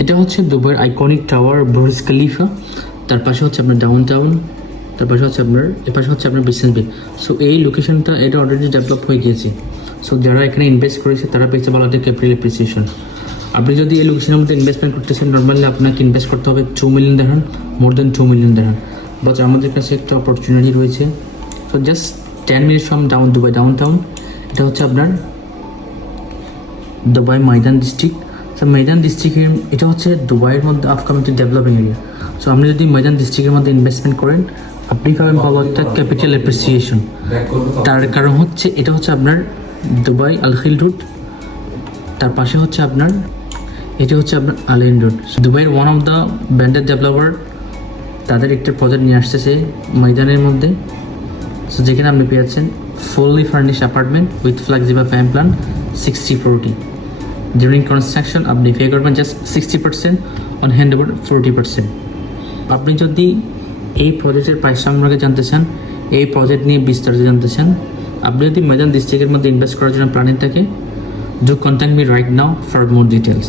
এটা হচ্ছে দুবাইয়ের আইকনিক টাওয়ার বুর্জ খলিফা। তার পাশে হচ্ছে আপনার ডাউন টাউন, তার পাশে হচ্ছে আপনার এপাশে হচ্ছে আপনার বিজনেস বে। সো এই লোকেশনটা এটা অলরেডি ডেভেলপ হয়ে গিয়েছে। সো যারা এখানে ইনভেস্ট করেছে তারা পেয়েছে বলা যায় ক্যাপিটাল অ্যাপ্রিসিয়েশন। আপনি যদি এই লোকেশনের মধ্যে ইনভেস্টমেন্ট করতেছেন, নর্মালি আপনাকে ইনভেস্ট করতে হবে 2 million dirham, more than 2 million dirham. But আমাদের কাছে একটা অপরচুনিটি রয়েছে। So just 10 minute from Dubai downtown. এটা হচ্ছে আপনার Dubai Meydan district. So Meydan ডিস্ট্রিক্টের এটা হচ্ছে দুবাইয়ের মধ্যে আপকামিং ডেভেলপিং এরিয়া। সো আপনি যদি ময়দান ডিস্ট্রিক্টের মধ্যে ইনভেস্টমেন্ট করেন, আপনি পাবেন পাওয়া একটা ক্যাপিটাল অ্যাপ্রিসিয়েশন। তার কারণ হচ্ছে এটা হচ্ছে আপনার দুবাই আলখিল রুট, তার পাশে হচ্ছে আপনার এটা হচ্ছে আপনার আলিন রোড। দুবাইয়ের one of the branded developer তাদের একটা প্রজেক্ট নিয়ে আসতেছে ময়দানের মধ্যে। সো যেখানে আপনি পেয়েছেন fully furnish apartment with flexible fan plan 60-40। During construction আপনি পে করবেন জাস্ট 60%, অন হ্যান্ড ওভার 40%। আপনি যদি এই প্রজেক্টের প্রাইস সম্পর্কে জানতে চান, এই প্রজেক্ট নিয়ে বিস্তারিত জানতে চান, আপনি যদি ময়দান ডিস্ট্রিক্টের মধ্যে ইনভেস্ট করার জন্য প্ল্যানিং থাকে, do contact me right now for more details.